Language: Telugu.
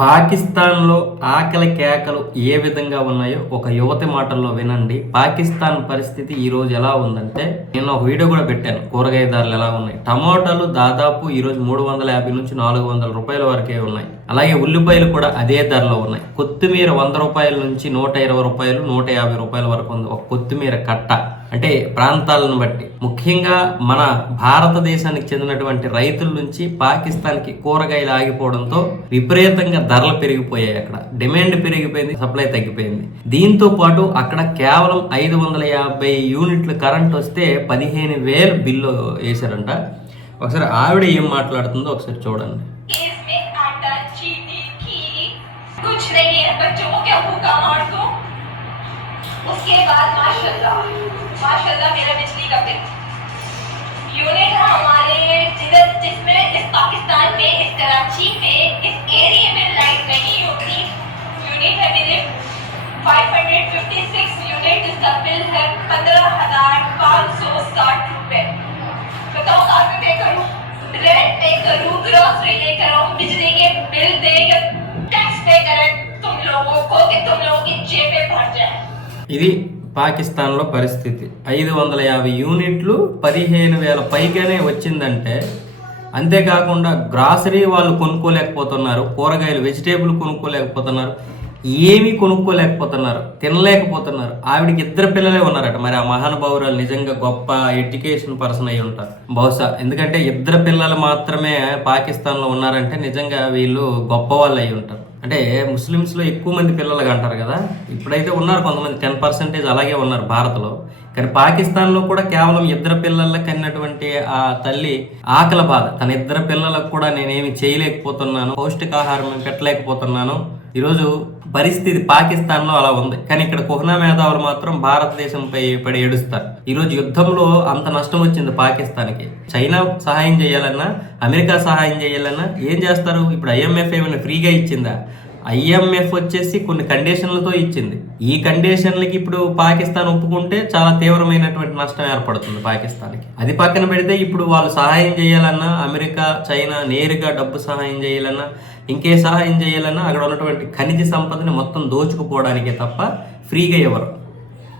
పాకిస్తాన్లో ఆకలి కేకలు ఏ విధంగా ఉన్నాయో ఒక యువతి మాటల్లో వినండి. పాకిస్తాన్ పరిస్థితి ఈరోజు ఎలా ఉందంటే నేను ఒక వీడియో కూడా పెట్టాను. కూరగాయ ధరలు ఎలా ఉన్నాయి? టమోటాలు దాదాపు ఈరోజు మూడు వందల యాభై నుంచి నాలుగు వందల రూపాయల వరకే ఉన్నాయి. అలాగే ఉల్లిపాయలు కూడా అదే ధరలో ఉన్నాయి. కొత్తిమీర వంద రూపాయల నుంచి నూట ఇరవై రూపాయలు నూట యాభై రూపాయల వరకు ఉంది ఒక కొత్తిమీర కట్ట. అంటే ప్రాంతాలను బట్టి. ముఖ్యంగా మన భారతదేశానికి చెందినటువంటి రైతుల నుంచి పాకిస్తాన్కి కూరగాయలు ఆగిపోవడంతో విపరీతంగా ధరలు పెరిగిపోయాయి అక్కడ. డిమాండ్ పెరిగిపోయింది సప్లై తగ్గిపోయింది. దీంతో పాటు అక్కడ కేవలం ఐదు వందల యాభై యూనిట్లు కరెంట్ వస్తే పదిహేను వేలు బిల్లు వేశారంట. ఒకసారి ఆవిడ ఏం మాట్లాడుతుందో ఒకసారి చూడండి. आटा चीनी घी कुछ नहीं है। बच्चों को क्या भूखा मार दो? उसके बाद माशाल्लाह माशाल्लाह मेरा बिजली का बिल। यूनिट हमारे जिधर, जिसमें, इस पाकिस्तान में, इस कराची में, इस एरिया में लाइट नहीं होती। यूनिट है मेरे। 556 यूनिट इसका बिल है पंद्रह हज़ार पाँच सौ साठ। ग्रोसरी लेकर आऊँ बिजली के बिल दे या टैक्स पे करें तुम लोगों को कि तुम लोगों की जेबें भर जाए ఇది పాకిస్తాన్లో పరిస్థితి ఐదు వందల యాభై యూనిట్లు పదిహేను వేల పైగానే వచ్చిందంటే అంతేకాకుండా గ్రాసరీ వాళ్ళు కొనుక్కోలేకపోతున్నారు కూరగాయలు వెజిటేబుల్ కొనుక్కోలేకపోతున్నారు ఏమీ కొనుక్కోలేకపోతున్నారు తినలేకపోతున్నారు. ఆవిడకి ఇద్దరు పిల్లలే ఉన్నారట. మరి ఆ మహానుభావురాలు నిజంగా గొప్ప ఎడ్యుకేషన్ పర్సన్ అయి ఉంటారు బహుశా ఎందుకంటే ఇద్దరు పిల్లలు మాత్రమే పాకిస్తాన్లో ఉన్నారంటే నిజంగా వీళ్ళు గొప్ప వాళ్ళు అయి ఉంటారు. అంటే ముస్లిమ్స్లో ఎక్కువ మంది పిల్లలు అంటారు కదా. ఇప్పుడైతే ఉన్నారు కొంతమంది టెన్ పర్సెంటేజ్ అలాగే ఉన్నారు భారత్లో. కానీ పాకిస్తాన్లో కూడా కేవలం ఇద్దరు పిల్లలకు కన్నటువంటి ఆ తల్లి ఆకలి బాధ. తన ఇద్దరు పిల్లలకు కూడా నేనేమి చేయలేకపోతున్నాను పౌష్టికాహారం పెట్టలేకపోతున్నాను ఈరోజు పరిస్థితి పాకిస్తాన్లో అలా ఉంది. కానీ ఇక్కడ కుహనా మేధావులు మాత్రం భారతదేశంపై పడి ఏడుస్తారు. ఈరోజు యుద్ధంలో అంత నష్టం వచ్చింది పాకిస్తాన్కి. చైనా సహాయం చేయాలన్నా అమెరికా సహాయం చేయాలన్నా ఏం చేస్తారు? ఇప్పుడు ఐఎంఎఫ్ ఏమైనా ఫ్రీగా ఇచ్చిందా? ఐఎంఎఫ్ వచ్చేసి కొన్ని కండిషన్లతో ఇచ్చింది. ఈ కండిషన్లకి ఇప్పుడు పాకిస్తాన్ ఒప్పుకుంటే చాలా తీవ్రమైనటువంటి నష్టం ఏర్పడుతుంది పాకిస్తాన్కి. అది పక్కన పెడితే ఇప్పుడు వాళ్ళు సహాయం చేయాలన్నా అమెరికా చైనా నేరుగా డబ్బు సహాయం చేయాలన్నా ఇంకే సహాయం చేయాలన్నా అక్కడ ఉన్నటువంటి ఖనిజ సంపదని మొత్తం దోచుకుపోవడానికే తప్ప ఫ్రీగా ఇవ్వరు